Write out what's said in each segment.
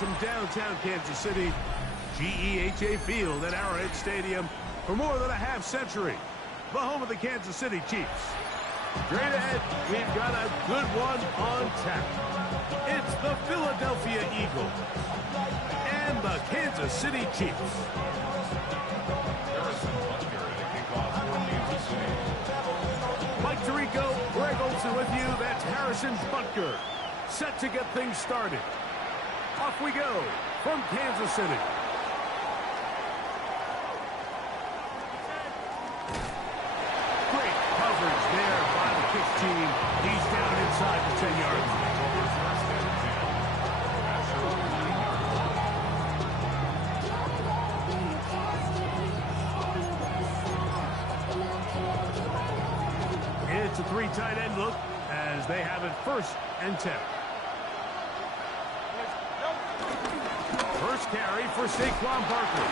from downtown Kansas City, GEHA Field at Arrowhead Stadium for more than a half century. The home of the Kansas City Chiefs. Straight ahead, we've got a good one on tap. It's the Philadelphia Eagles and the Kansas City Chiefs. Mike Tirico, Greg Olsen with you. That's Harrison Butker. Set to get things started. Off we go from Kansas City. Great coverage there by the kick team. He's down inside the 10-yard line. It's a three tight end look as they have it 1st and 10. First carry for Saquon Barkley.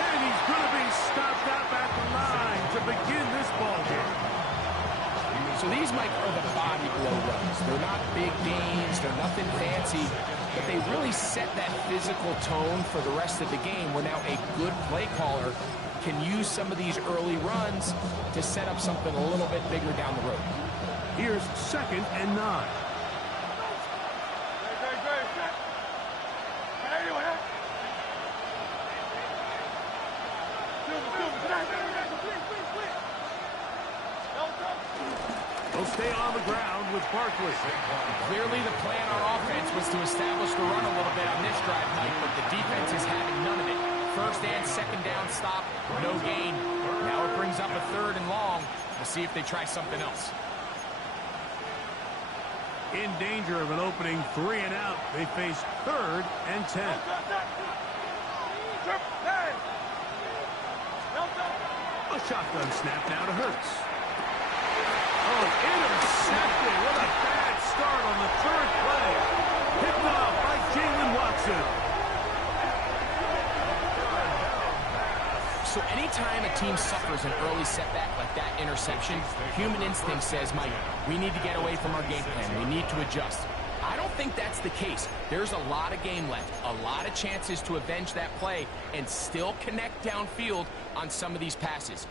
And he's going to be stopped up at the line to begin this ball game. So these, Mike, are the body blow runs. They're not big gains. They're nothing fancy. But they really set that physical tone for the rest of the game where now a good play caller can use some of these early runs to set up something a little bit bigger down the road. Here's 2nd and 9. They'll stay on the ground with Barkley. Clearly the plan on offense was to establish the run a little bit on this drive, Mike, but the defense is having none of it. 1st and 2nd down stop, no gain. Now it brings up a 3rd and long. We'll see if they try something else. In danger of an opening 3 and out, they face 3rd and 10. A shotgun snap now to Hurts. Oh, intercepted. What a bad start on the 3rd play. Picked off by Jalen Watson. So anytime a team suffers an early setback like that interception, human instinct says, Mike, we need to get away from our game plan. We need to adjust. I don't think that's the case. There's a lot of game left, a lot of chances to avenge that play and still connect downfield on some of these passes.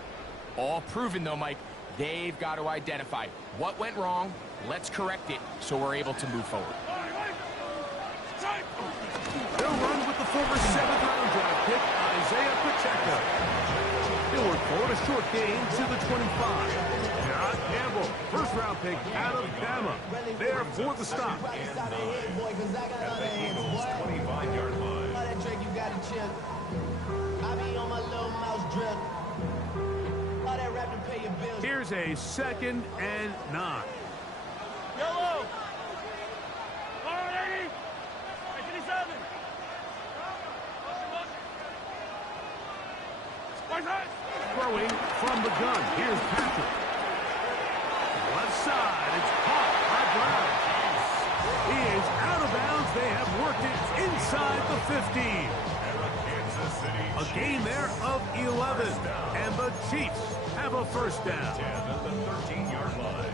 All proven, though, Mike, they've got to identify what went wrong, let's correct it so we're able to move forward. They'll run with the former 7th-round draft pick, Isaiah Pacheco. He'll work forward a short gain to the 25. John Campbell, 1st-round pick out of Bama. There for the stop. At the Eagles' 25-yard line. Here's a 2nd and 9. Yellow! Throwing from the gun. Here's Patrick. Left side. It's caught by Brown. He is out of bounds. They have worked it inside the 15. A gain there of 11. And the Chiefs have a 1st down. 10 at the 13-yard line.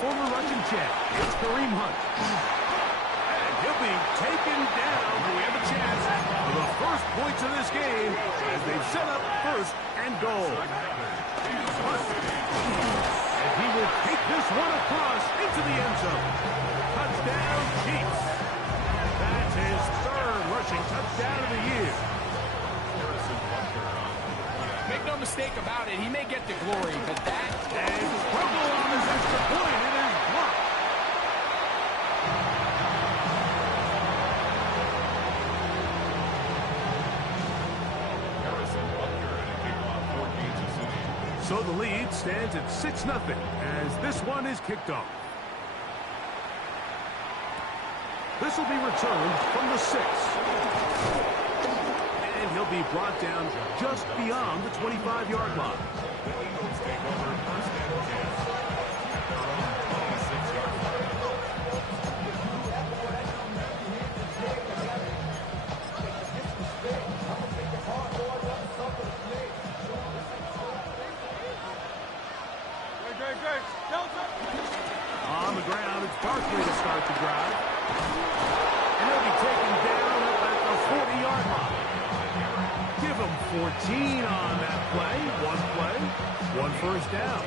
Former Russian check. It's Kareem Hunt. And he'll be taken down. We have a chance for the 1st points of this game as they set up 1st and goal. Hunt. And he will take this one across into the end zone. Touchdown, Chiefs. That's his 3rd rushing touchdown of the year. Make no mistake about it, he may get the glory, but that... And struggle on this extra point. It is blocked. So the lead stands at 6-0 as this one is kicked off. This will be returned from the 6. And he'll be brought down just beyond the 25-yard line. The Eagles take over 1st and 10. Give him 14 on that play. One first down.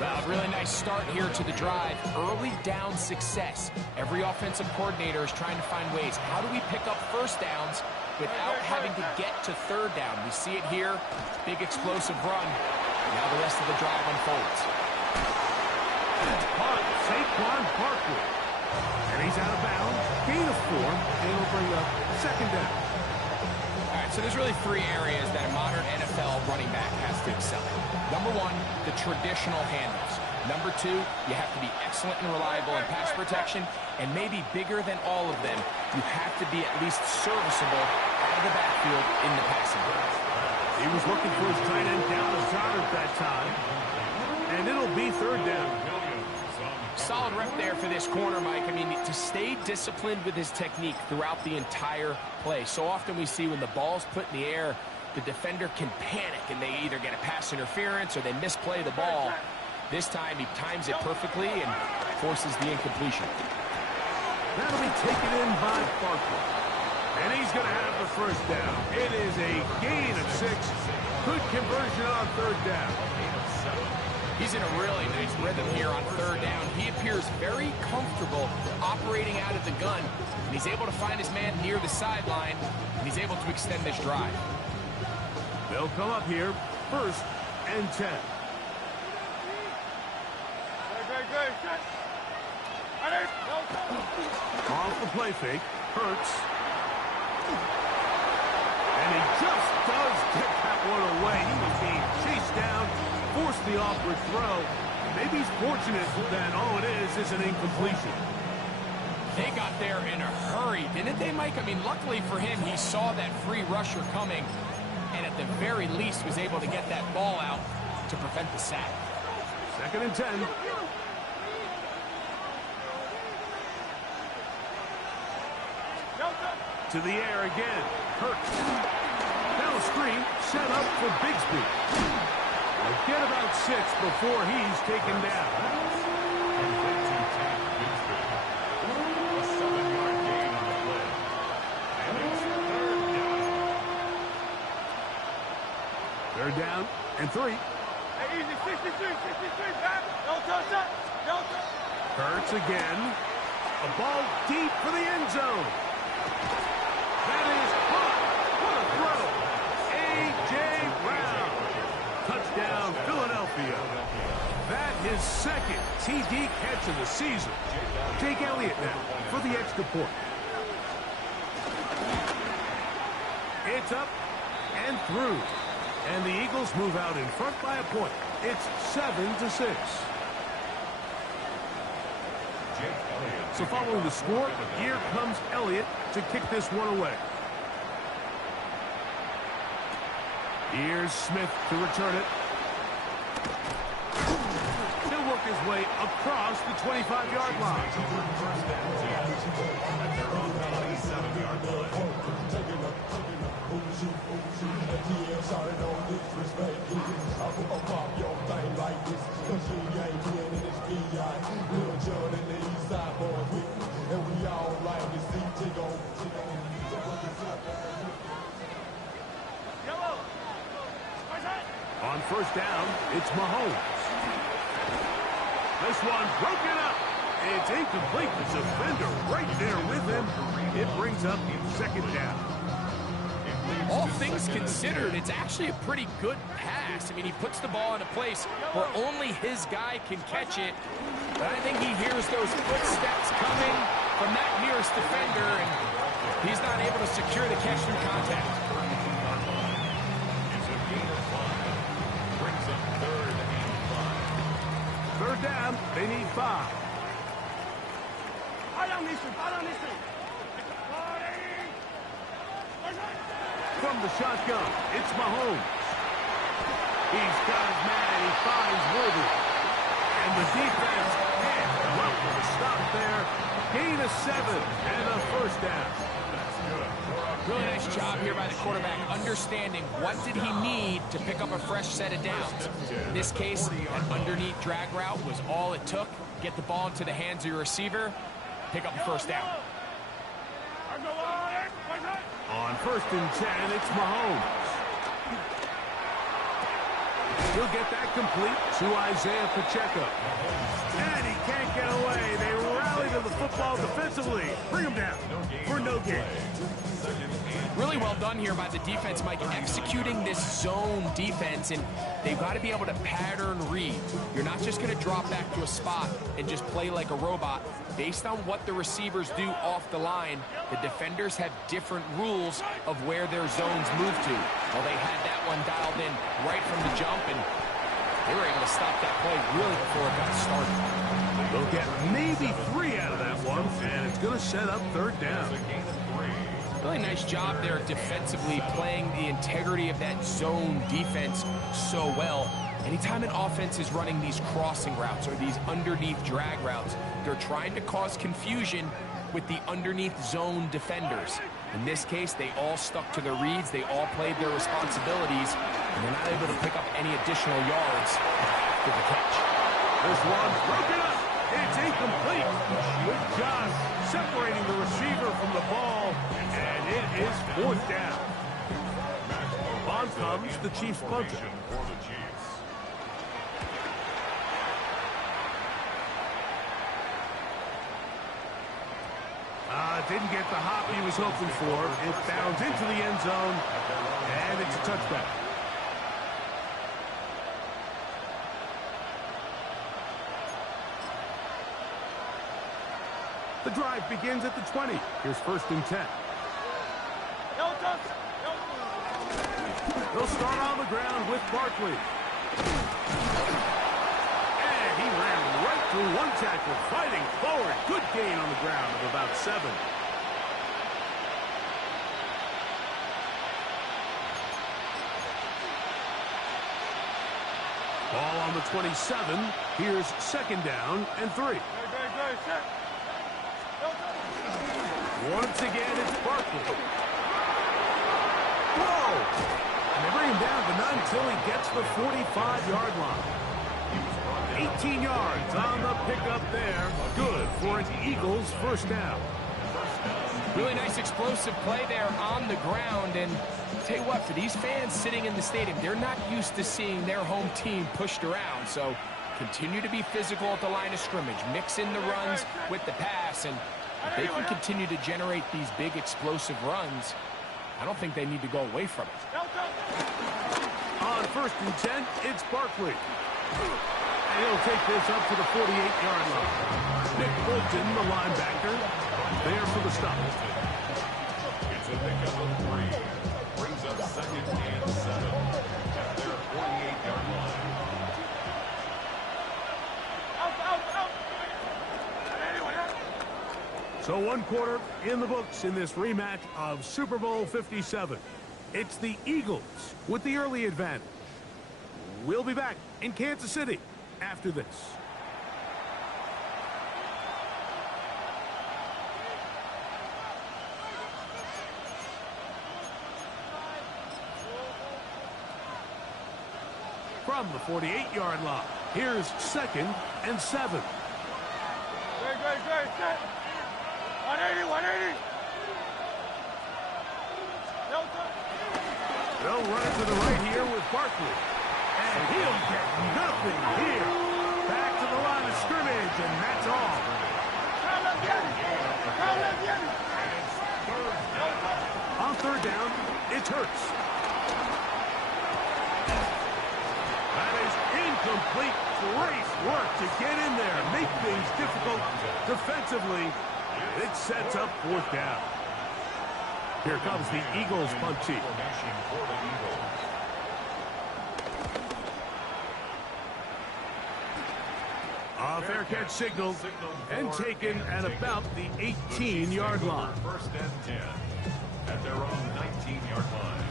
Well, a really nice start here to the drive. Early down success. Every offensive coordinator is trying to find ways. How do we pick up first downs without having to get to third down? We see it here. Big explosive run. Now the rest of the drive unfolds. Caught Saquon Barkley. And he's out of bounds. Gain of 4. And it'll bring up second down. All right, so there's really 3 areas that a modern NFL running back has to excel in. Number 1, the traditional handoffs. Number 2, you have to be excellent and reliable in pass protection. And maybe bigger than all of them, you have to be at least serviceable out of the backfield in the passing game. He was looking for his tight end down the Goddard that time. And it'll be third down. Solid rep there for this corner, Mike. I mean, to stay disciplined with his technique throughout the entire play. So often we see when the ball's put in the air, the defender can panic and they either get a pass interference or they misplay the ball. This time he times it perfectly and forces the incompletion. That'll be taken in by Barkley. And he's going to have the first down. It is a gain of 6. Good conversion on third down. He's in a really nice rhythm here on third down. He appears very comfortable operating out of the gun, and he's able to find his man near the sideline, and he's able to extend this drive. They'll come up here, 1st and 10. Off the play fake, Hurts. And he just does get that one away. He was being chased down, forced the awkward throw. Maybe he's fortunate that all it is an incompletion. They got there in a hurry, didn't they, Mike? I mean, luckily for him, he saw that free rusher coming, and at the very least was able to get that ball out to prevent the sack. 2nd and 10. To the air again. Hurts. Now a screen set up for Bigsby. We'll get about 6 before he's taken down. A 7-yard gain on the play. And it's third down. Third down and 3. Hey, easy, 63, back. No touch. Hurts again. A ball deep for the end zone. That is caught. What a throw. A.J. Brown. Touchdown, Philadelphia. That his 2nd TD catch of the season. Jake Elliott now for the extra point. It's up and through. And the Eagles move out in front by a point. It's 7-6. So following the score, here comes Elliott to kick this one away. Here's Smith to return it. He'll work his way across the 25-yard line. On first down, it's Mahomes. This one broken up. It's incomplete. The defender right there with him. It brings up second down. All things considered, it's actually a pretty good pass. I mean, he puts the ball in a place where only his guy can catch it. But I think he hears those footsteps coming from that nearest defender, and he's not able to secure the catch through contact. Third down, they need 5. From the shotgun, it's Mahomes. He's got his man, he finds Worthy. And the defense can't help but stop there. Gain of 7 and a first down. Really nice job here by the quarterback, understanding what did he need to pick up a fresh set of downs. In this case, an underneath drag route was all it took. Get the ball into the hands of your receiver, pick up a first down. On 1st and 10, it's Mahomes. He'll get that complete to Isaiah Pacheco. And he can't get away. They rally to the football defensively. Bring him down for no gain. Really well done here by the defense, Mike, executing this zone defense, and they've got to be able to pattern read. You're not just going to drop back to a spot and just play like a robot. Based on what the receivers do off the line, the defenders have different rules of where their zones move to. Well, they had that one dialed in right from the jump, and they were able to stop that play really before it got started. They'll get maybe 3 out of that one, and it's going to set up 3rd down. Really nice job there defensively, playing the integrity of that zone defense so well. Anytime an offense is running these crossing routes or these underneath drag routes, they're trying to cause confusion with the underneath zone defenders. In this case, they all stuck to their reads, they all played their responsibilities, and they're not able to pick up any additional yards after the catch. This one's broken up. It's incomplete. With Josh separating the receiver from the ball, and it is 4th down. On comes the Chiefs punter. Didn't get the hop he was hoping for. It bounds into the end zone, and it's a touchback. The drive begins at the 20. Here's 1st and 10. They'll start on the ground with Barkley. And he ran right through one tackle, fighting forward. Good gain on the ground of about 7. Ball on the 27. Here's 2nd down and 3. Once again, it's Barkley. Whoa! And they bring him down to none until he gets the 45-yard line. 18 yards on the pickup there. Good for an Eagles 1st down. Really nice explosive play there on the ground, and I'll tell you what, for these fans sitting in the stadium, they're not used to seeing their home team pushed around, so continue to be physical at the line of scrimmage, mix in the runs with the pass, and if they can continue to generate these big explosive runs, I don't think they need to go away from it. On 1st and 10, it's Barkley. And he'll take this up to the 48-yard line. Nick Bolton, the linebacker, there for the stop. It's a pickup of 3. Brings up 2nd and 7 at their 48-yard line. So 1 quarter in the books in this rematch of Super Bowl 57. It's the Eagles with the early advantage. We'll be back in Kansas City after this. From the 48-yard line, here's 2nd and 7. Great, set. 180, 180. They'll run it to the right here with Barkley. And he'll get nothing here. Back to the line of scrimmage, and that's all. On 3rd down, it's Hurts. That is incomplete. Great work to get in there, make things difficult defensively. It sets up 4th down. Here comes the Eagles punt team. A fair catch signal and taken at about the 18-yard line. 1st and 10 at their own 19-yard line.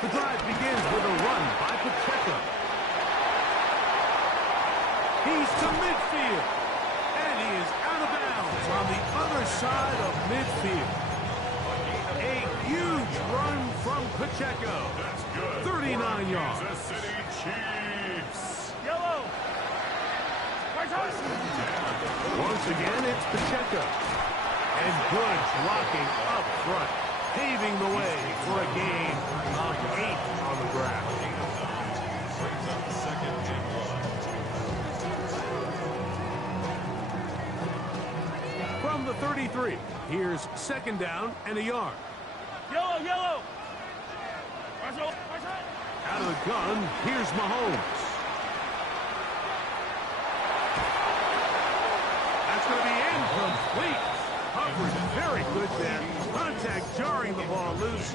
The drive begins with a run by Pacheco. He's to midfield. And he is out of bounds on the other side of midfield. A huge run from Pacheco. That's good. 39 yards. Kansas City Chiefs. Yellow. again, it's Pacheco. And good blocking up front, paving the way for a gain of 8 on the ground. Brings up second and 1. From the 33, here's second down and a yard. Yellow, yellow. Out of the gun, here's Mahomes. That's going to be incomplete. Coverage very good there. Contact jarring the ball loose.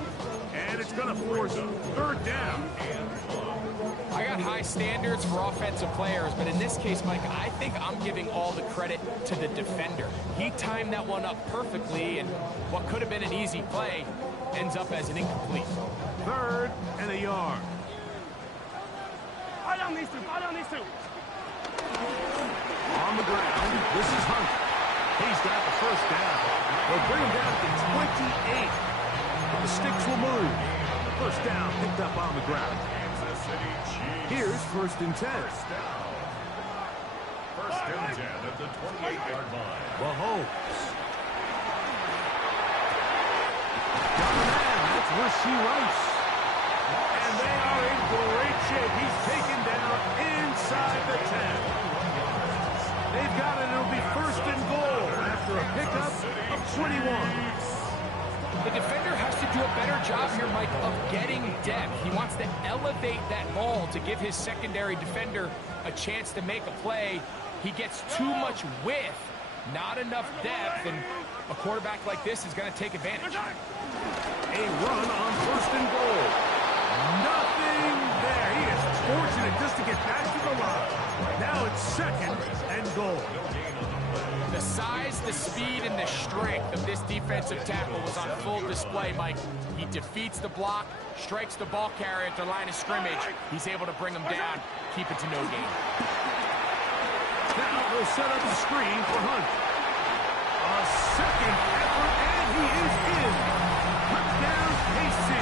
And it's going to force a third down. I got high standards for offensive players, but in this case, Mike, I think I'm giving all the credit to the defender. He timed that one up perfectly, and what could have been an easy play ends up as an incomplete. Third and a yard. Eye on these two, eye on these two. On the ground, this is Hunt. He's got the first down. They'll bring him down to 28. The sticks will move. First down picked up on the ground. Here's first and 10. First and 10 at the 28-yard line. Mahomes. Got the man. That's Rasheed Rice. And they are in great shape. He's taken down inside the 10. They've got it. It'll be first and goal after a pickup of 21. The defender has to do a better job here, Mike, of getting depth. He wants to elevate that ball to give his secondary defender a chance to make a play. He gets too much width, not enough depth, and a quarterback like this is going to take advantage. A run on first and goal. Nothing there. He is fortunate just to get back to the line. Now it's second and goal. The size, the speed, and the strength of this defensive tackle was on full display, Mike. He defeats the block, strikes the ball carrier at the line of scrimmage. He's able to bring him down, keep it to no gain. Now they'll set up the screen for Hunt. A second effort, and he is in. Touchdown, KC.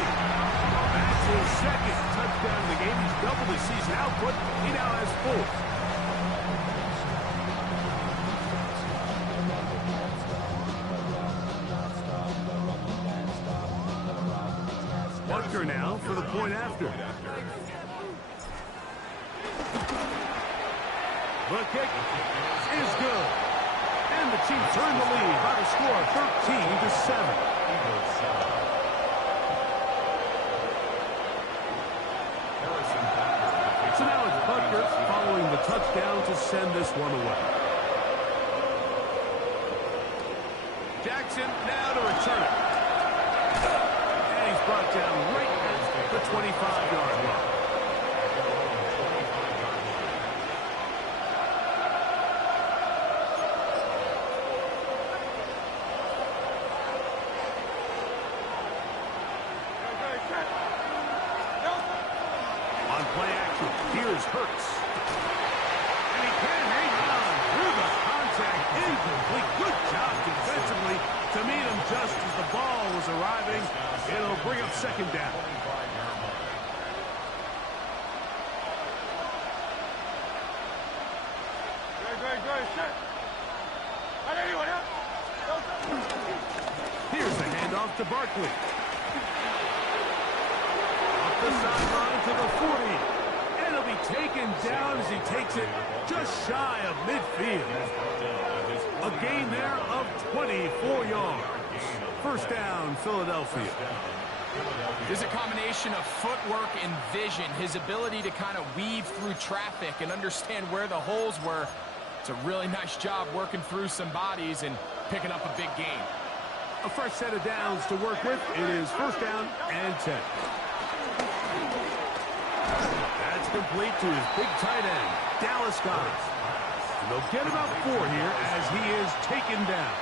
That's his second touchdown of the game. He's doubled his season output. He now has 4. Butker now for the point after. The kick is good. And the Chiefs earn the lead by the score of 13-7. So now it's Butker following the touchdown to send this one away. Jackson now to return it. And he's brought down right at the 25-yard line. On play action, here's Hurts. And he can hang on through the contact. Incomplete. Good job defensively to meet him just as the ball was arriving. It'll bring up second down. Here's the handoff to Barkley. Up the sideline to the 40. And it'll be taken down as he takes it just shy of midfield. A gain there of 24 yards. First down, Philadelphia. There's a combination of footwork and vision, his ability to kind of weave through traffic and understand where the holes were. It's a really nice job working through some bodies and picking up a big gain. A fresh set of downs to work with. It is first down and 10. That's complete to his big tight end, Dallas Goedert. They'll get about 4 here as he is taken down.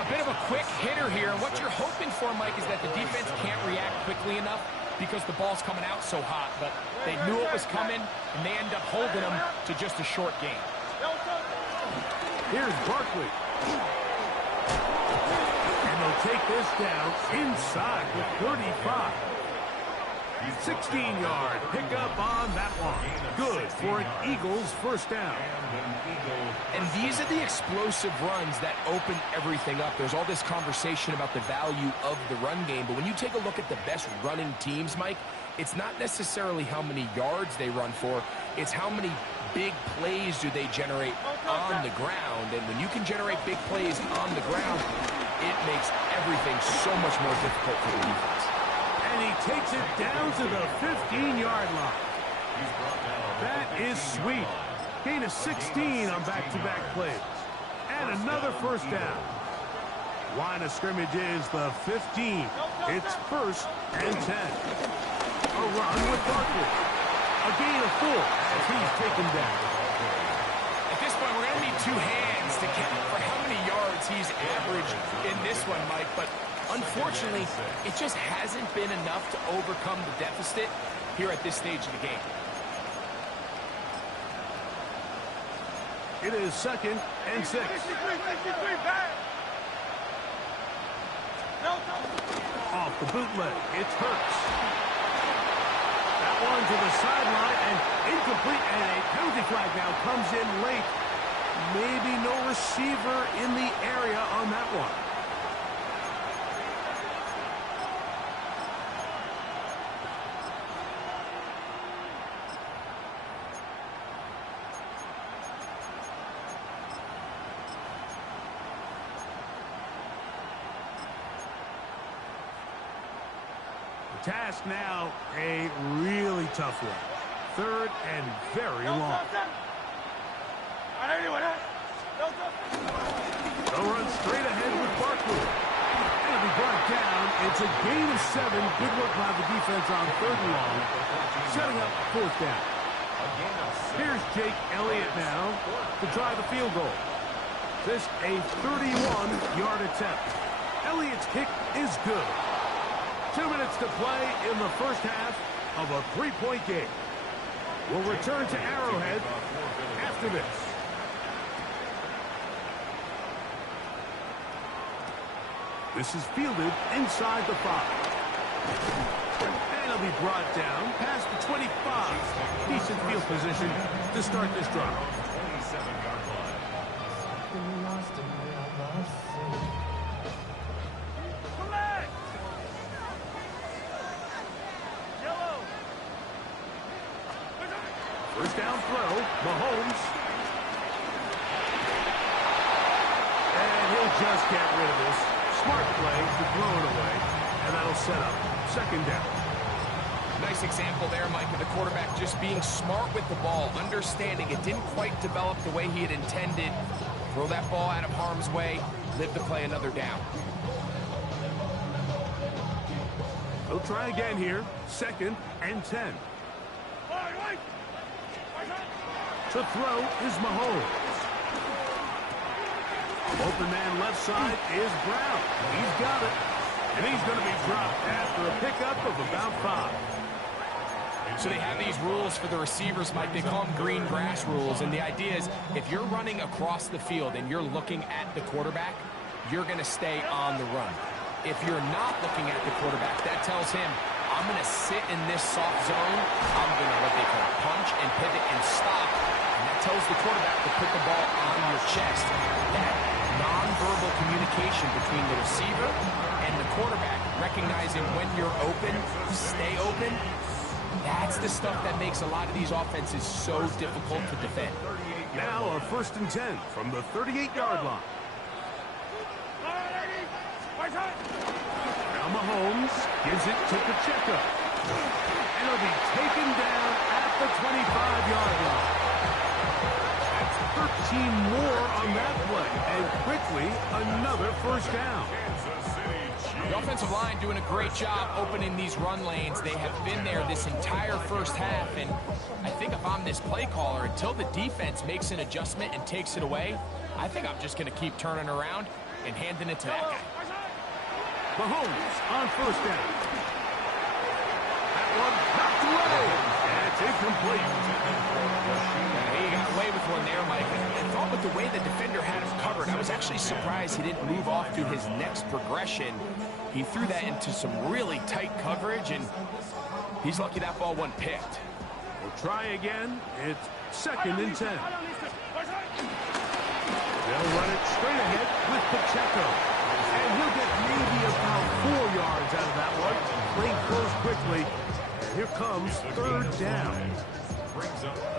A bit of a quick hitter here. What you're hoping for, Mike, is that the defense can't react quickly enough because the ball's coming out so hot. But they knew it was coming, and they end up holding them to just a short gain. Here's Barkley. And they'll take this down inside the 35. 16-yard pickup on that one. Good for an Eagles first down. And these are the explosive runs that open everything up. There's all this conversation about the value of the run game, but when you take a look at the best running teams, Mike, it's not necessarily how many yards they run for, it's how many big plays do they generate on the ground. And when you can generate big plays on the ground, it makes everything so much more difficult for the defense. And he takes it down to the 15-yard line. That is sweet. Gain of 16 on back-to-back plays. And another first down. Line of scrimmage is the 15. It's 1st and 10. A run with Barkley. A gain of 4 as he's taken down. At this point, we're going to need two hands to count for how many yards he's averaged in this one, Mike. But unfortunately, it just hasn't been enough to overcome the deficit here at this stage of the game. It is 2nd and 6. Off the bootleg, it's Hurts. That one to the sideline and incomplete, and a penalty flag now comes in late. Maybe no receiver in the area on that one. Task now a really tough one. 3rd and very long. They'll run straight ahead with Barkley. It'll be brought down. It's a gain of 7. Good work by the defense on 3rd and long. Setting up 4th down. Here's Jake Elliott now to try the field goal. This a 31-yard attempt. Elliott's kick is good. 2 minutes to play in the first half of a 3-point game. We'll return to Arrowhead after this. This is fielded inside the 5. And it'll be brought down past the 25. Decent field position to start this drive. 27-yard line. First down throw, Mahomes. And he'll just get rid of this. Smart play to throw it away, and that'll set up 2nd down. Nice example there, Mike, of the quarterback just being smart with the ball, understanding it didn't quite develop the way he had intended. Throw that ball out of harm's way, live to play another down. He'll try again here, 2nd and 10. To throw is Mahomes. Open man left side is Brown. He's got it. And he's going to be dropped after a pickup of about 5. So they have these rules for the receivers, Mike. They call them green grass rules. And the idea is if you're running across the field and you're looking at the quarterback, you're going to stay on the run. If you're not looking at the quarterback, that tells him, I'm going to sit in this soft zone. I'm going to what they call punch and pivot and stop. And that tells the quarterback to put the ball on your chest. That nonverbal communication between the receiver and the quarterback, recognizing when you're open, stay open, that's the stuff that makes a lot of these offenses so difficult to defend. Now a 1st and 10 from the 38-yard line. Now Mahomes gives it to Pacheco. And he'll be taken down at the 25-yard line. That's 13 more on that play. And quickly, another first down. The offensive line doing a great job opening these run lanes. They have been there this entire first half. And I think if I'm this play caller, until the defense makes an adjustment and takes it away, I think I'm just going to keep turning around and handing it to that guy. Mahomes on 1st down. That one knocked away. And it's incomplete. He got away with one there, Mike. I thought with the way the defender had him covered, I was actually surprised he didn't move off to his next progression. He threw that into some really tight coverage, and He's lucky that ball wasn't picked. We'll try again. It's 2nd and 10. They'll run it straight ahead with Pacheco. And he'll get maybe about 4 yards out of that one. Play close quickly. And here comes 3rd down.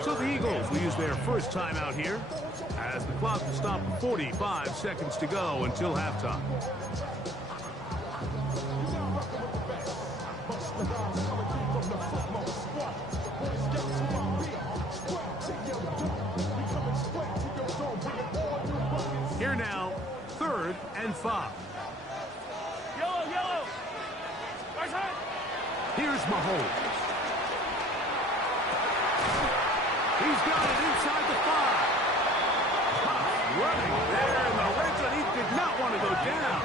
So the Eagles will use their first time out here as the clock will stop 45 seconds to go until halftime. Here now, 3rd and 5. Yellow, yellow. Right side. Here's Mahomes. He's got it inside the 5. Running there in the red zone. He did not want to go down.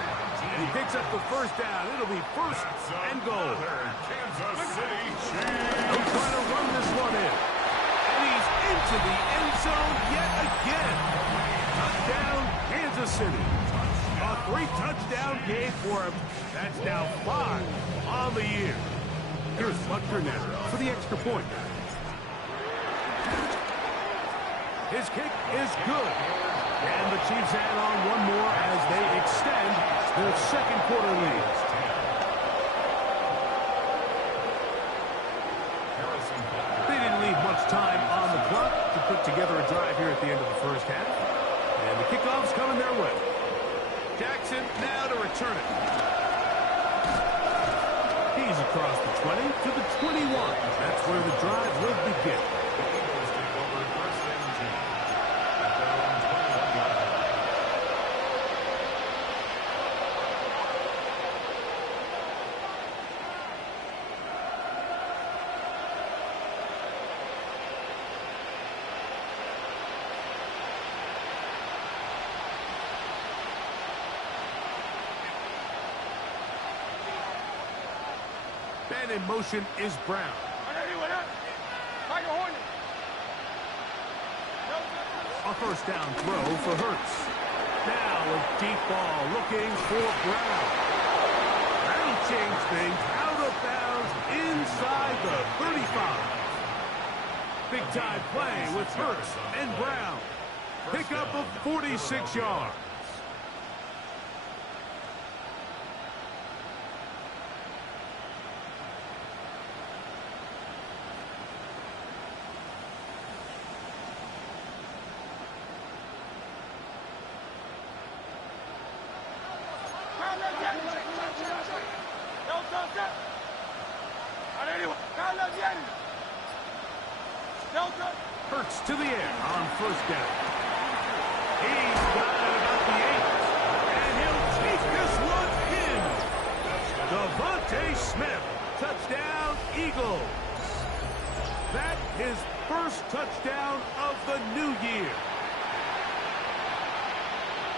And he picks up the 1st down. It'll be 1st and goal. Kansas City Chiefs. He's trying to run this one in. And he's into the end zone yet again. Touchdown, Kansas City. A 3-touchdown game for him. That's now 5 on the year. Here's Butker now for the extra point. His kick is good. And the Chiefs add on one more as they extend their 2nd quarter lead. They didn't leave much time on the clock to put together a drive here at the end of the 1st half. And the kickoff's coming their way. Jackson now to return it. He's across the 20 to the 21. That's where the drive will begin. And in motion is Brown. A 1st down throw for Hurts. Now a deep ball looking for Brown. That'll change things out of bounds inside the 35. Big time play with Hurts and Brown. Pick up of 46 yards. Hurts to the air on 1st down. He's got it about the 8. And he'll take this one in. Devontae Smith. Touchdown, Eagles. That his 1st touchdown of the new year.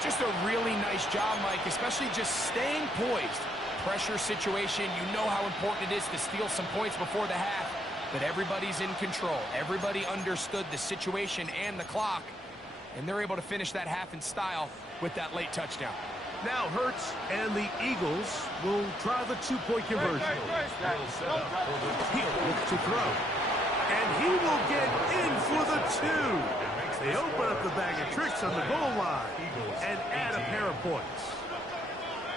Just a really nice job, Mike, especially just staying poised. Pressure situation, you know how important it is to steal some points before the half. But everybody's in control. Everybody understood the situation and the clock. And they're able to finish that half in style with that late touchdown. Now Hurts and the Eagles will try the 2-point conversion. He'll look to throw. And he will get in for the 2. They open up the bag of tricks on the goal line and add a pair of points.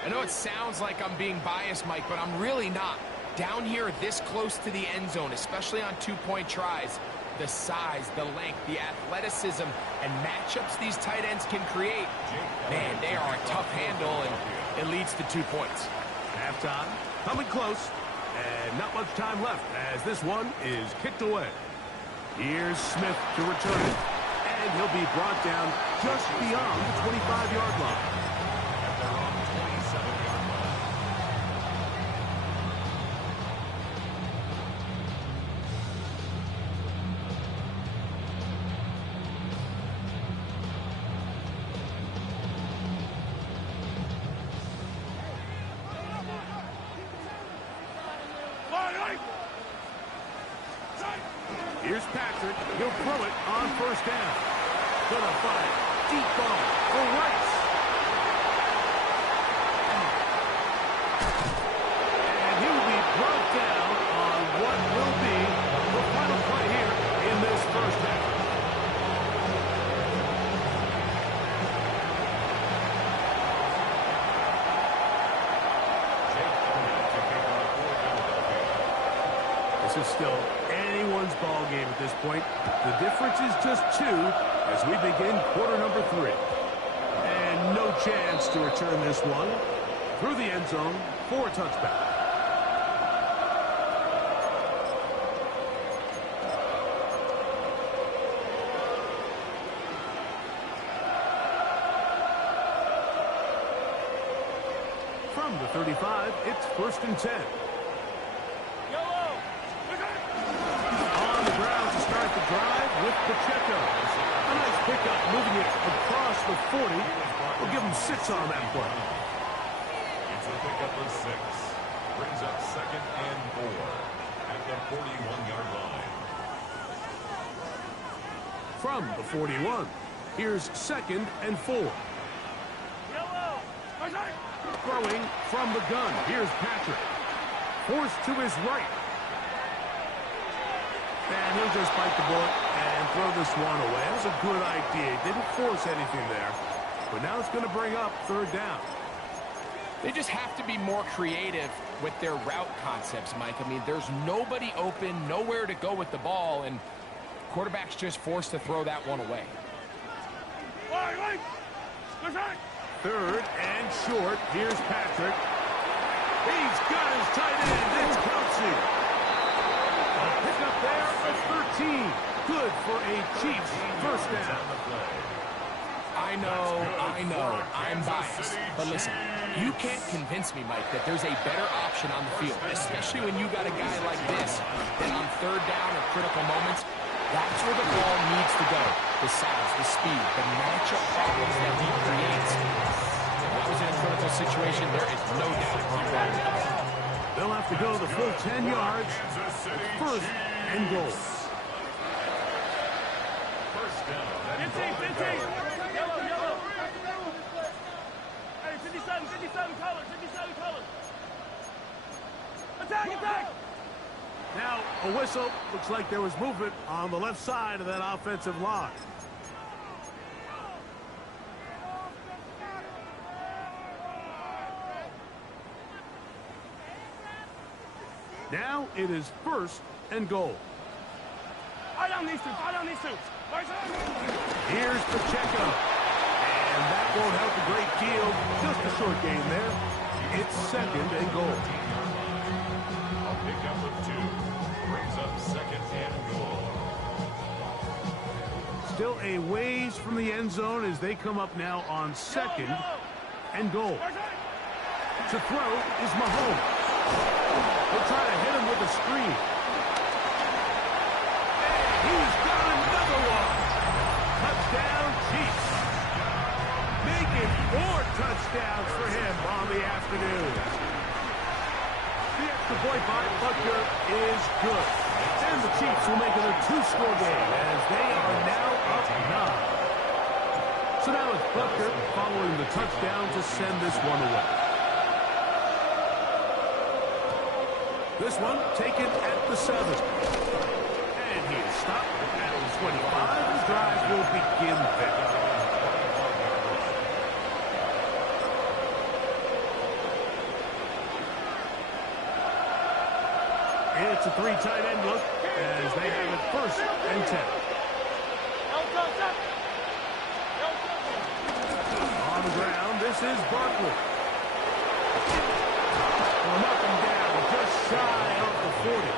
I know it sounds like I'm being biased, Mike, but I'm really not. Down here this close to the end zone, especially on 2-point tries, the size, the length, the athleticism, and matchups these tight ends can create, man, they are a tough handle, and it leads to 2 points. Halftime, coming close, and not much time left as this one is kicked away. Here's Smith to return it, and he'll be brought down just beyond the 25-yard line. Here's Patrick. He'll throw it on 1st down. Gonna find deep ball for Rice. And he'll be brought down on what This is still anyone's ball game at this point. The difference is just 2 as we begin quarter number 3. And no chance to return this one through the end zone for a touchback. From the 35, it's 1st and 10. On the ground to start the drive with Pacheco. A nice pickup, moving it across the 40. We'll give him 6 on that play. It's a pickup of 6. Brings up 2nd and 4 at the 41-yard line. From the 41, here's 2nd and 4. Throwing from the gun. Here's Patrick. Forced to his right. And he'll just bite the bullet and throw this one away. That was a good idea. Didn't force anything there. But now it's going to bring up 3rd down. They just have to be more creative with their route concepts, Mike. I mean, there's nobody open, nowhere to go with the ball, and quarterback's just forced to throw that one away. 3rd and short. Here's Patrick. He's got his tight end. It's Kelsey. A pickup there of 13. Good for a Chiefs 1st down. I know, I'm biased. But listen, you can't convince me, Mike, that there's a better option on the field, especially when you got a guy like this that on 3rd down or critical moments, that's where the ball needs to go. The size, the speed, the matchup problems that he creates. If I was in a critical situation, there is no doubt wrong about it. They'll have to go the full 10 yards. 1st and goal. 1st down. 15. Yellow. Hey, 57 colors. Attack. Now, a whistle. Looks like there was movement on the left side of that offensive line. Now it is 1st and goal. I don't need to. Here's Pacheco. And that won't help a great deal. Just a short gain there. It's 2nd and goal. A pickup of 2. Brings up 2nd and goal. Still a ways from the end zone as they come up now on 2nd and goal. To throw is Mahomes. They'll try to hit him with a screen. And he's got another one. Touchdown, Chiefs. Making 4 touchdowns for him on the afternoon. The extra point by Butker is good. And the Chiefs will make it a 2-score game as they are now up 9. So now it's Butker following the touchdown to send this one away. This one taken at the 7. And he is stopped at the 25. The drive will begin there. It's a 3 tight end look as they have it 1st and 10. On the ground, this is Barkley. Knock him down just shy of the 40.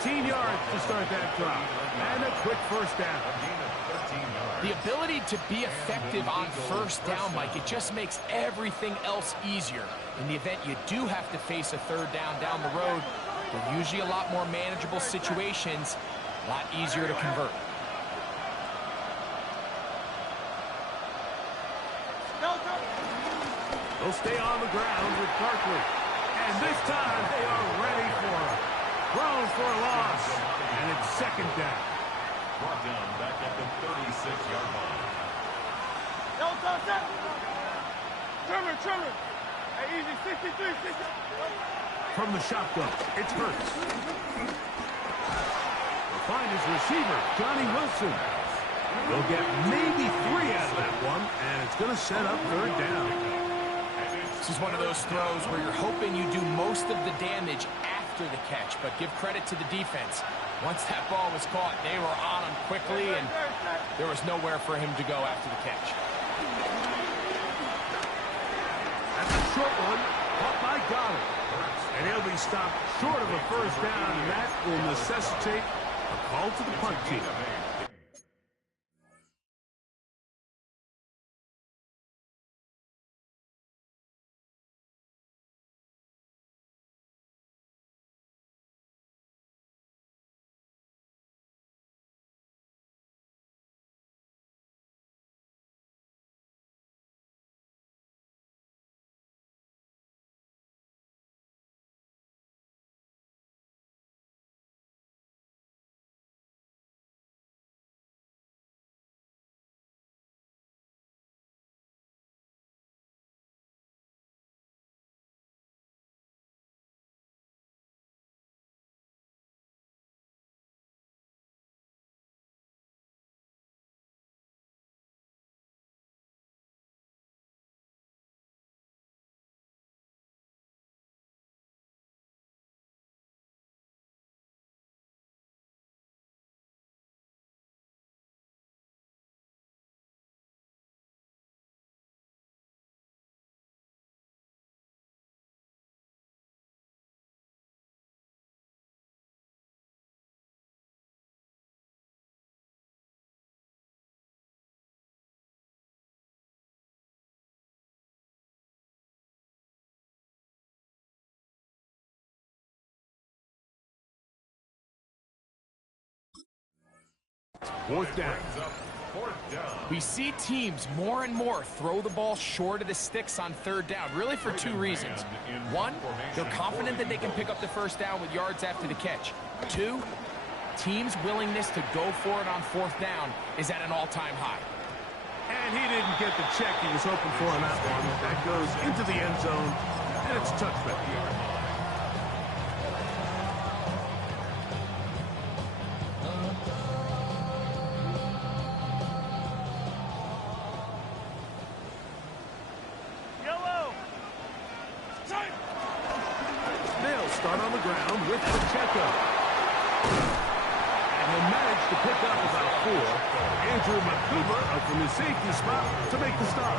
13 yards to start that drive. And a quick 1st down. The ability to be effective on 1st down, Mike, it just makes everything else easier. In the event you do have to face a 3rd down the road, they're usually a lot more manageable situations, a lot easier to convert. They'll stay on the ground with Barkley. And this time they are ready for him. Thrown for a loss. And it's 2nd down. Brought down back at the 36-yard line. Trimmer. Hey, easy, 63, 60. From the shotgun, it's Hurts. They'll find his receiver, Johnny Wilson. They'll get maybe 3 out of that one, and it's going to set up 3rd down. This is one of those throws where you're hoping you do most of the damage after the catch, but give credit to the defense. Once that ball was caught, they were on him quickly, and there was nowhere for him to go after the catch. That's a short one, caught by Goddard. And he'll be stopped short of a first down, and that will necessitate a call to the punt team. Fourth down. We see teams more and more throw the ball short of the sticks on third down, really for two reasons. One, they're confident that they can pick up the first down with yards after the catch. Two, teams' willingness to go for it on fourth down is at an all-time high. And he didn't get the check he was hoping for on that one. That goes into the end zone, and it's touchback. They'll start on the ground with Pacheco. And he'll manage to pick up about 4. Andrew McCoover up from his safety spot to make the stop.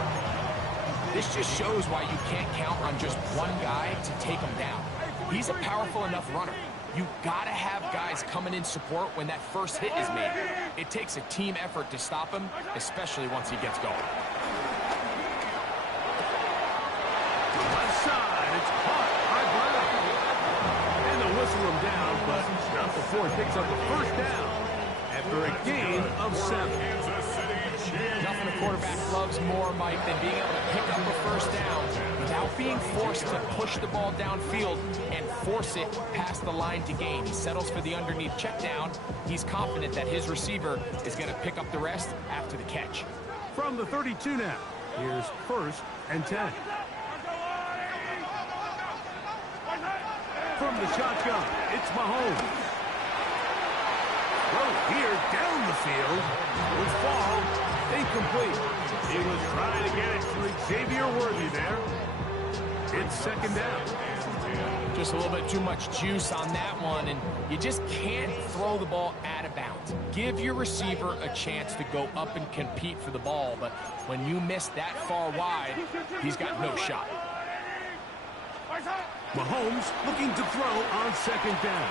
This just shows why you can't count on just one guy to take him down. He's a powerful enough runner. You gotta have guys coming in support when that first hit is made. It takes a team effort to stop him, especially once he gets going. Left side, it's caught by Brown. And they'll whistle him down, but not before he picks up the first down after a gain of 7. Nothing a quarterback loves more, Mike, than being able to pick up a first down without being forced to push the ball downfield and force it past the line to gain. He settles for the underneath check down. He's confident that his receiver is going to pick up the rest after the catch. From the 32 now, here's 1st and 10. From the shotgun, it's Mahomes. Throw here down the field. Will fall. Incomplete. He was trying to get it to Xavier Worthy there. It's 2nd down. Just a little bit too much juice on that one, and you just can't throw the ball out of bounds. Give your receiver a chance to go up and compete for the ball, but when you miss that far wide, he's got no shot. Mahomes looking to throw on 2nd down.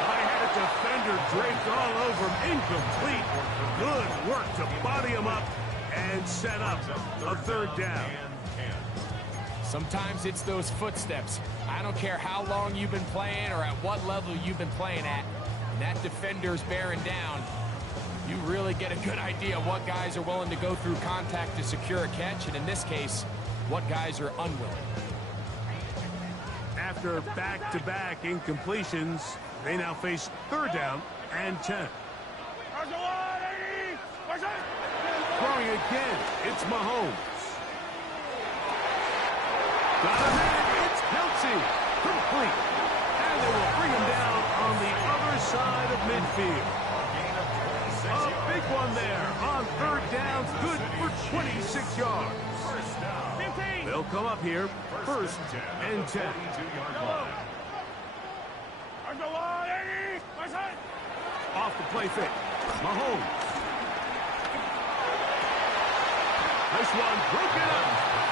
I had a defender draped all over him. Incomplete. Good work to body him up and set up a 3rd down. Sometimes it's those footsteps. I don't care how long you've been playing or at what level you've been playing at. When that defender's bearing down, you really get a good idea of what guys are willing to go through contact to secure a catch, and in this case, what guys are unwilling. After back-to-back incompletions, they now face 3rd down and 10. Throwing again, it's Mahomes. Got a man, it's Kelsey. Complete. And they will bring him down on the other side of midfield. A big one there on 3rd down, good for 26 yards. They'll come up here, first and 10. Off the play fake. Mahomes. This one broken up.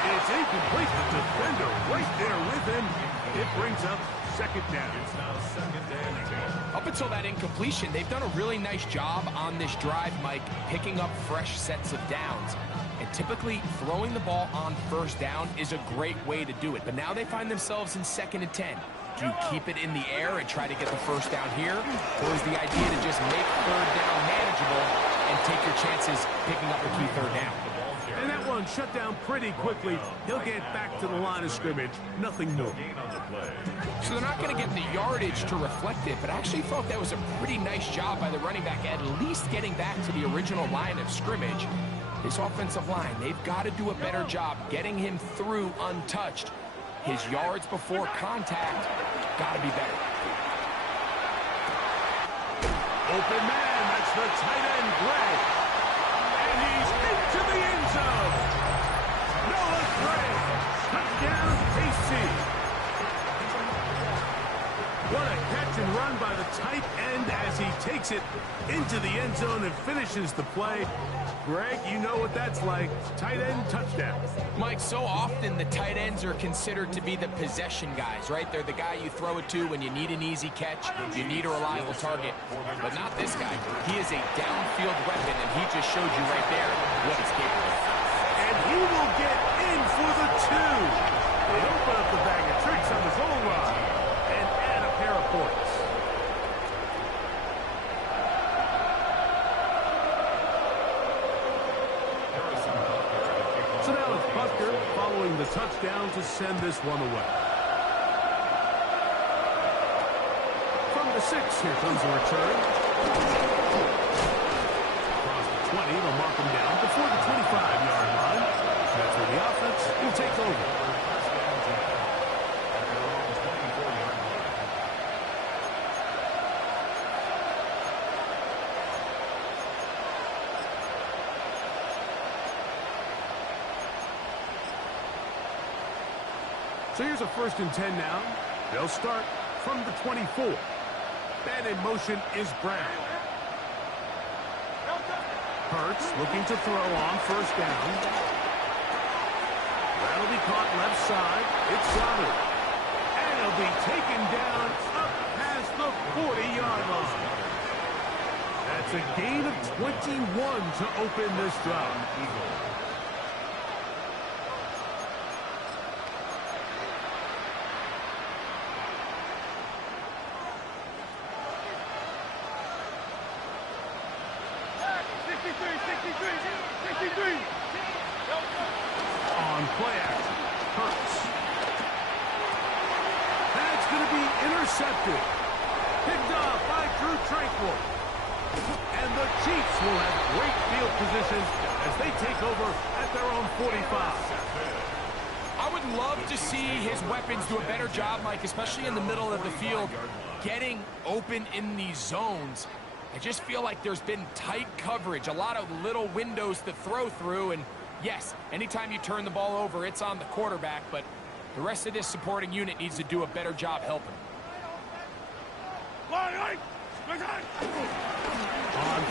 It's incomplete. The defender right there with him. It brings up second down. It's now second down. Up until that incompletion, they've done a really nice job on this drive, Mike, picking up fresh sets of downs. And typically, throwing the ball on first down is a great way to do it. But now they find themselves in second and 10. Do you keep it in the air and try to get the first down here? Or is the idea to just make third down manageable and take your chances picking up a key third down? And that one shut down pretty quickly. He'll get back to the line of scrimmage. Nothing more. So they're not going to get the yardage to reflect it, but I actually thought that was a pretty nice job by the running back, at least getting back to the original line of scrimmage. This offensive line, they've got to do a better job getting him through untouched. His yards before contact got to be better. Open man, that's the tight end, Gray. And he's into the end zone. Noah Gray, touchdown, KC. What a catch and run by the tight end as he takes it into the end zone and finishes the play. Greg, you know what that's like. Tight end touchdown. Mike, so often the tight ends are considered to be the possession guys, right? They're the guy you throw it to when you need an easy catch, you need a reliable target. But not this guy. He is a downfield weapon, and he just showed you right there what he's capable of. And he will get in for the 2. They open up the bag of tricks on his own line and add a pair of points. So now it's Buster following the touchdown to send this one away. From the 6, here comes a return. Across the 20, they'll mark him down before the 25-yard line. That's where the offense will take over. So here's a 1st and 10 now. They'll start from the 24. And in motion is Brown. Hurts looking to throw on 1st down. That'll be caught left side. It's Goddard. And he'll be taken down up past the 40-yard line. That's a gain of 21 to open this drive. On play action, Hurts. That's going to be intercepted. Picked off by Drew Tranquil. And the Chiefs will have great field position as they take over at their own 45. I would love to see his weapons do a better job, Mike, especially in the middle of the field, getting open in these zones. I just feel like there's been tight coverage, a lot of little windows to throw through, and yes, anytime you turn the ball over, it's on the quarterback, but the rest of this supporting unit needs to do a better job helping. On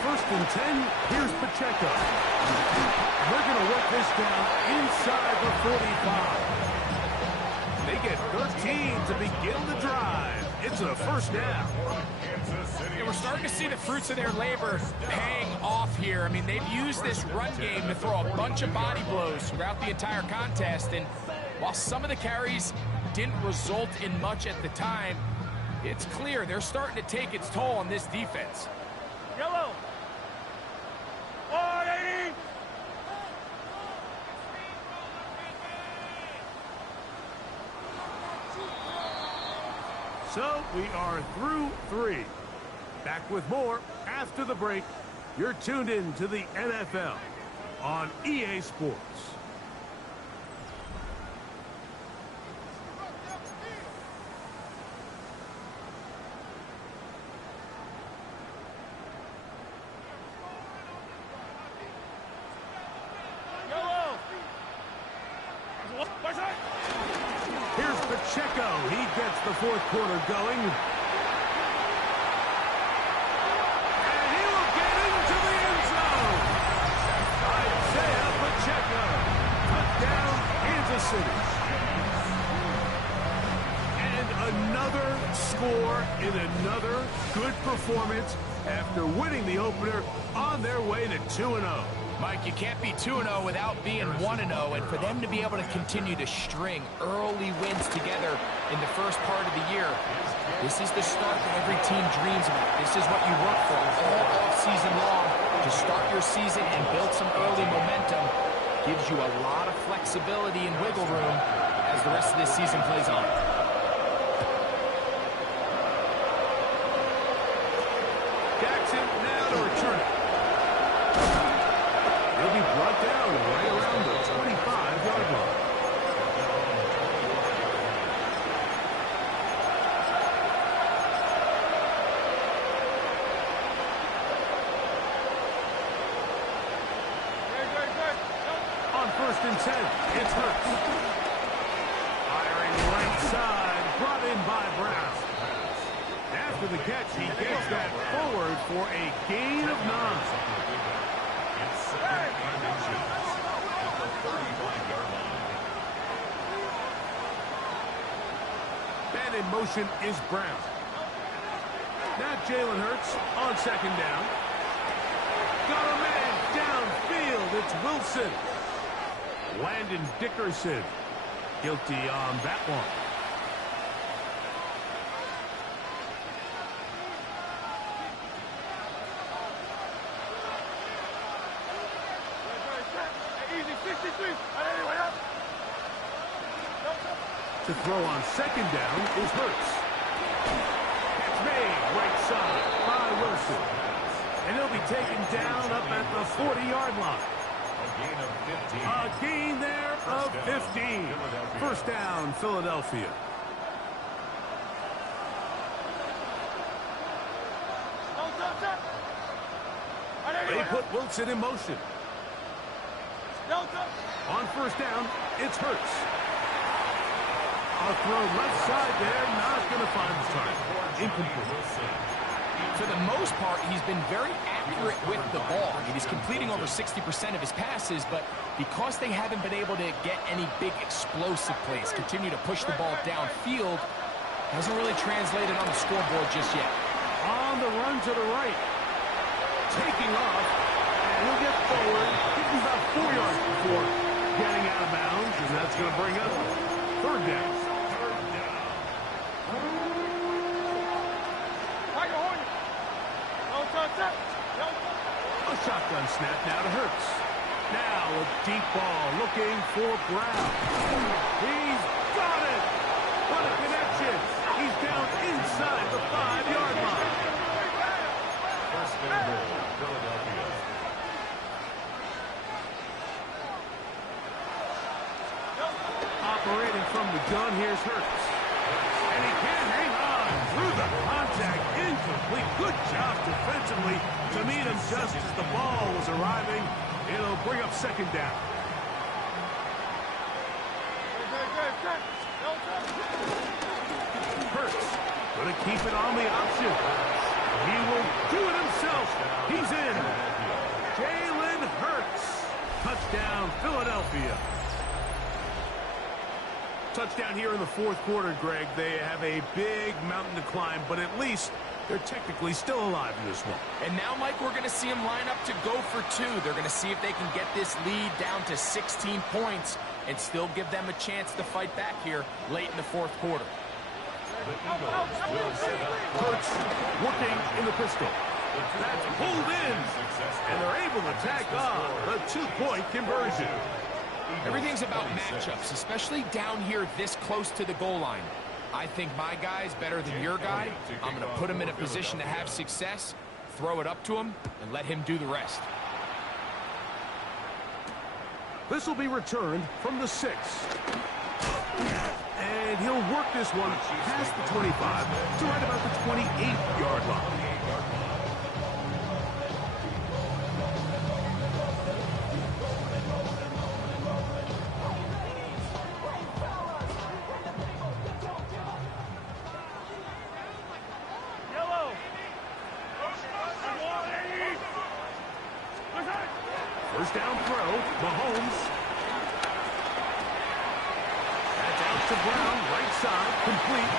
1st and 10, here's Pacheco. They're going to work this down inside the 45. They get 13 to begin the drive. It's a 1st down. Yeah, we're starting to see the fruits of their labor paying off here. I mean, they've used this run game to throw a bunch of body blows throughout the entire contest, and while some of the carries didn't result in much at the time, it's clear they're starting to take its toll on this defense. Yellow. 180. So we are through 3. Back with more after the break. You're tuned in to the NFL on EA Sports. Yellow. the fourth quarter going. And he will get into the end zone. Isaiah Pacheco. Touchdown, Kansas City. And another score in another good performance after winning the opener on their way to 2-0. Mike, you can't be 2-0 without being 1-0, and for them to be able to continue to string early wins together in the first part of the year, this is the start that every team dreams about. This is what you work for all off-season long, to start your season and build some early momentum. Gives you a lot of flexibility and wiggle room as the rest of this season plays on. Jackson now to return it. He'll be brought down right around the 25-yard line. On 1st and 10, it's Hurts. Firing right side, brought in by Brown. After the catch, he gets that forward for a gain of 9. Man in motion is Brown. Now Jalen Hurts on 2nd down. Got a man downfield. It's Wilson. Landon Dickerson guilty on that one. To throw on 2nd down is Hurts. Catch made right side by Wilson. And he'll be taken down up at the 40-yard line. A gain there of 15. First down, Philadelphia. They put Wilson in motion. On 1st down, it's Hurts. A throw left side there, not going to find the target. Incomplete. For the most part, he's been very accurate with the ball. I mean, he's completing over 60% of his passes, but because they haven't been able to get any big explosive plays, continue to push the ball downfield, hasn't really translated on the scoreboard just yet. On the run to the right. Taking off, and he'll get forward. He's about 4 yards before getting out of bounds, and that's going to bring up 3rd down. A shotgun snap now to Hurts. Now a deep ball looking for Brown. He's got it! What a connection! He's down inside the 5-yard line. First and goal, Philadelphia. Operating from the gun, here's Hurts. And he can't hang on through the contact. Incomplete. Good job defensively to meet him just as the ball was arriving. It'll bring up 2nd down. Hurts going to keep it on the option. He will do it himself. He's in. Jalen Hurts. Touchdown, Philadelphia. Touchdown here in the 4th quarter, Greg. They have a big mountain to climb, but at least they're technically still alive in this one. And now, Mike, we're going to see them line up to go for 2. They're going to see if they can get this lead down to 16 points and still give them a chance to fight back here late in the 4th quarter. Hurts working in the pistol. That's pulled in, and they're able to tack on the 2-point conversion. Everything's about matchups, especially down here this close to the goal line. I think my guy's better than your guy. I'm going to put him in a position to have success, throw it up to him, and let him do the rest. This will be returned from the 6. And he'll work this one past the 25 to right about the 28-yard line. First down throw, Mahomes. That's out to Brown, right side, complete.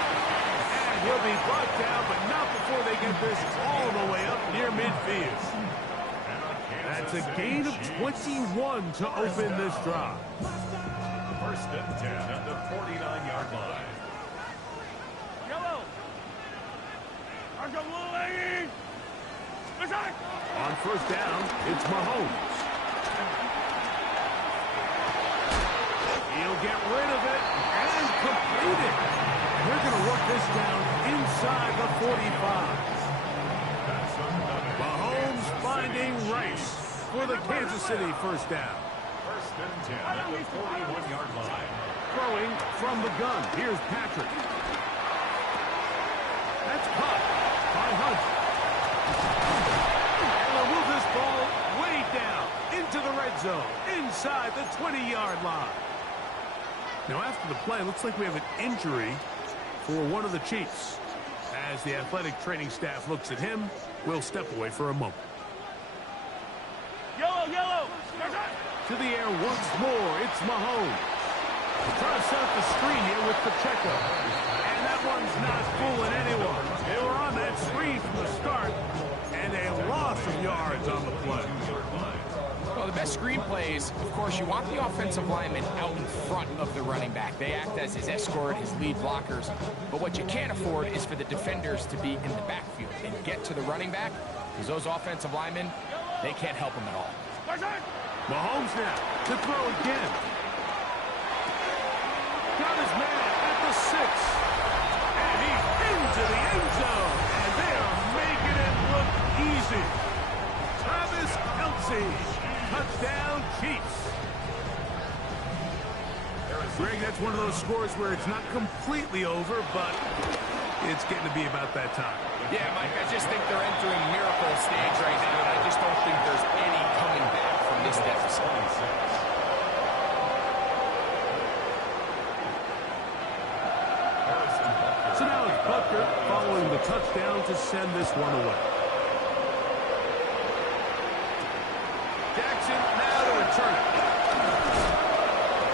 And he'll be brought down, but not before they get this all the way up near midfield. That's a gain of 21 to open this drive. First and 10 at the 49-yard line. Yellow. On first down, it's Mahomes. He'll get rid of it and complete it. And they're going to work this down inside the 45. Mahomes finding Rice for the Kansas City first down. First and 10 at the 41-yard line. Throwing from the gun. Here's Patrick. That's caught by Hunt. And they'll move this ball way down into the red zone, inside the 20-yard line. Now, after the play, looks like we have an injury for one of the Chiefs. As the athletic training staff looks at him, we'll step away for a moment. Yellow. To the air once more, it's Mahomes. Trying to set up the screen here with Pacheco. And that one's not fooling anyone. They were on that screen from the start, and a loss of yards on the play. Well, the best screen plays, of course, you want the offensive lineman out in front of the running back. They act as his escort, his lead blockers. But what you can't afford is for the defenders to be in the backfield and get to the running back, because those offensive linemen, they can't help him at all. Mahomes now to throw again. Got his man at the 6. And he's into the end zone. And they are making it look easy. Travis Kelce. Touchdown, Chiefs. Greg, that's one of those scores where it's not completely over, but it's getting to be about that time. Yeah, Mike, I just think they're entering miracle stage right now, and I just don't think there's any coming back from this deficit. So now it's Butker following the touchdown to send this one away. Jackson now to return it.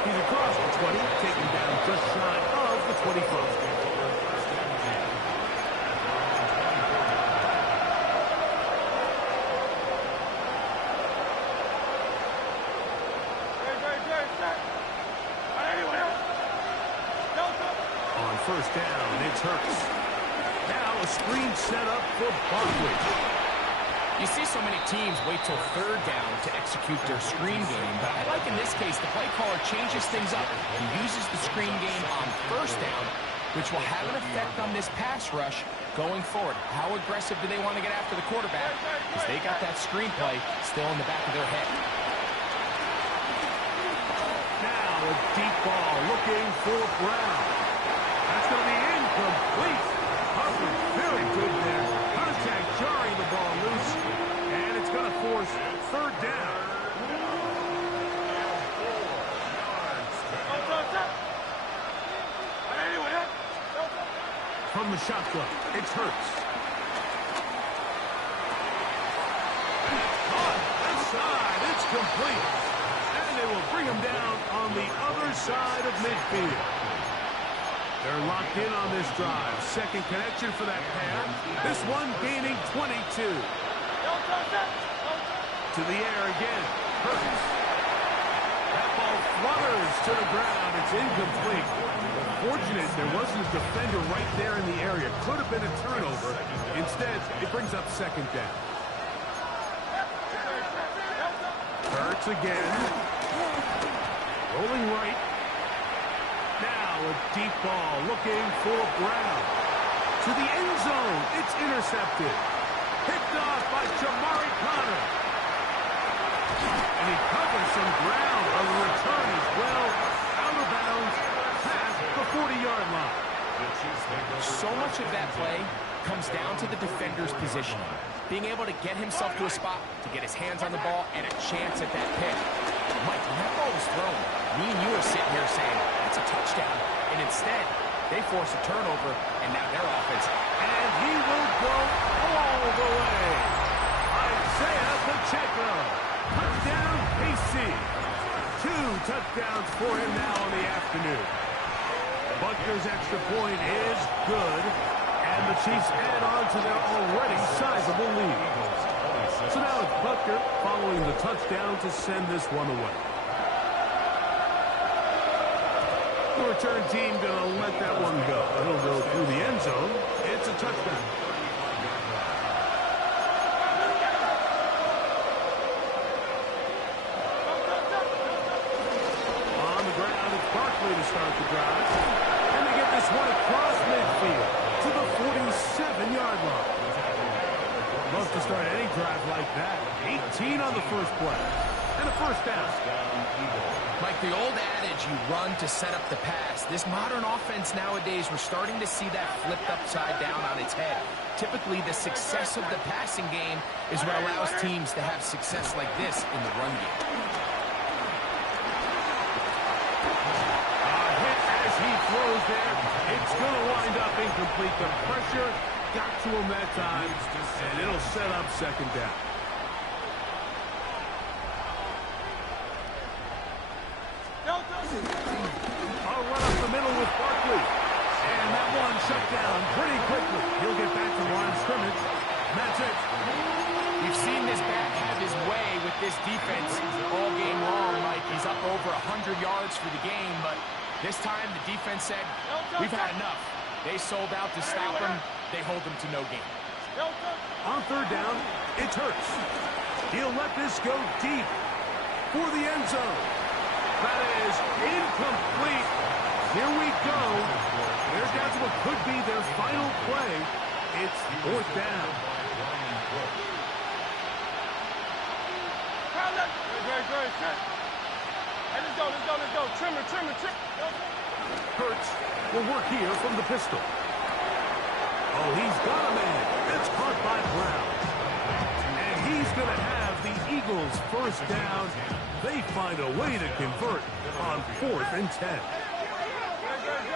He's across the 20, taken down just shy of the 25. On first down, it's Hurts. Now a screen set up for Barkley. You see so many teams wait till third down to execute their screen game, but I like in this case the play caller changes things up and uses the screen game on first down, which will have an effect on this pass rush going forward. How aggressive do they want to get after the quarterback? Because they got that screen play still in the back of their head. Now a deep ball looking for Brown. That's going to be incomplete. Hubbard very good there. Contact jarring the ball loose. And it's going to force third down. From the shotgun, it's Hurts. On that side, it's complete. And they will bring him down on the other side of midfield. They're locked in on this drive. Second connection for that pass. This one gaining 22. To the air again. Hurts. That ball flutters to the ground. It's incomplete. Fortunate there wasn't a defender right there in the area. Could have been a turnover. Instead, it brings up second down. Hurts again. Rolling right. Now a deep ball looking for Brown. To the end zone. It's intercepted. Picked off by Jamari Connor. And he covers some ground on the return as well. Out of bounds. Past the 40-yard line. So much of that play comes down to the defender's positioning. Being able to get himself to a spot, to get his hands on the ball, and a chance at that pick. Mike, when that ball was thrown, me and you are sitting here saying, that's a touchdown. And instead, they force a turnover, and now their offense. And he will go all the way. Isaiah Pacheco. Touchdown, touchdowns for him now in the afternoon. Buckner's extra point is good, and the Chiefs add on to their already sizable lead. So now it's Buckner following the touchdown to send this one away. The return team going to let that one go. It'll go through the end zone. It's a touchdown. On the ground, it's Barkley to start the drive. And they get this one across midfield to the 47-yard line. Love to start any drive like that. 18 on the first play. And a first down. Like the old adage, you run to set up the pass. This modern offense nowadays, we're starting to see that flipped upside down on its head. Typically, the success of the passing game is what allows teams to have success like this in the run game. Hit as he throws there. It's going to wind up incomplete. The pressure got to him that time, and it'll set up second down. I'll run up the middle with Barkley. And that one shut down pretty quickly. He'll get back to line of scrimmage. And that's it. We've seen this back have his way with this defense all game long, Mike. He's up over 100 yards for the game, but this time the defense said, we've had enough. They sold out to stop him. They hold him to no gain. On third down, it's Hurts. He'll let this go deep for the end zone. That is incomplete. Here we go. They're down to what could be their final play. It's fourth down. Hey, let's go. Trimmer. Hurts will work here from the pistol. Oh, he's got a man. It's caught by Brown. And he's going to have the Eagles first down. They find a way to convert on 4th and 10.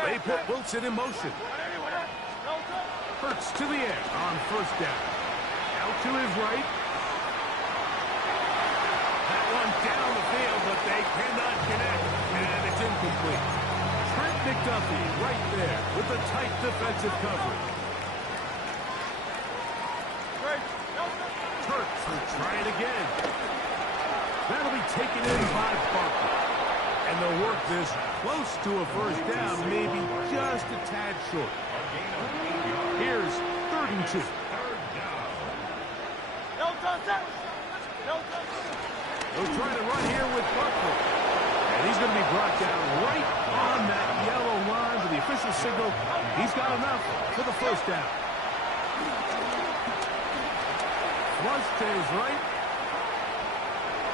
They put Wilson in motion. Hurts to the air on first down. Out to his right. That one down the field, but they cannot connect. And it's incomplete. Trent McDuffie right there with the tight defensive coverage. Hurts will try it again. That'll be taken in by Barkley. And they'll work this close to a first down, maybe just a tad short. Here's 3rd and 2. They'll try to run here with Barkley. And he's going to be brought down right on that yellow line to the official signal. He's got enough for the first down. Flush to his right.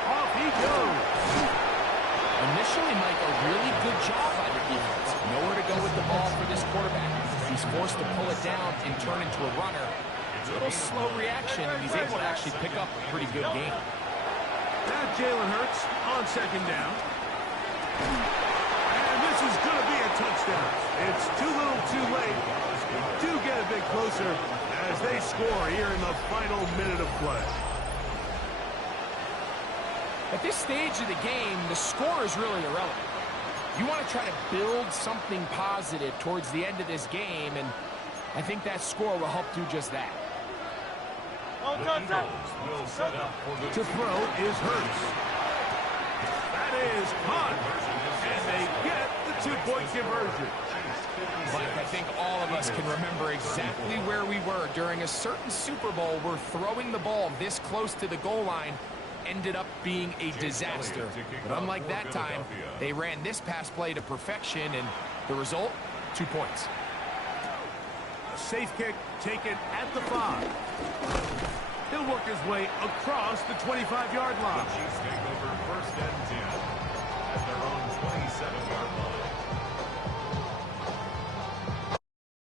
Off he goes. Initially, Mike, a really good job by the defense. Nowhere to go with the ball for this quarterback. He's forced to pull it down and turn into a runner. It's a little slow reaction, and he's able to actually pick up a pretty good game. Now Jalen Hurts on second down. And this is going to be a touchdown. It's too little too late. Do get a bit closer as they score here in the final minute of play. At this stage of the game, the score is really irrelevant. You want to try to build something positive towards the end of this game, and I think that score will help do just that. To throw is Hurts. That is caught. And they get the 2-point conversion. Mike, I think all of us can remember exactly where we were during a certain Super Bowl where throwing the ball this close to the goal line ended up being a disaster. But unlike that time, they ran this pass play to perfection, and the result, 2 points. A safe kick taken at the 5. He'll work his way across the 25-yard line.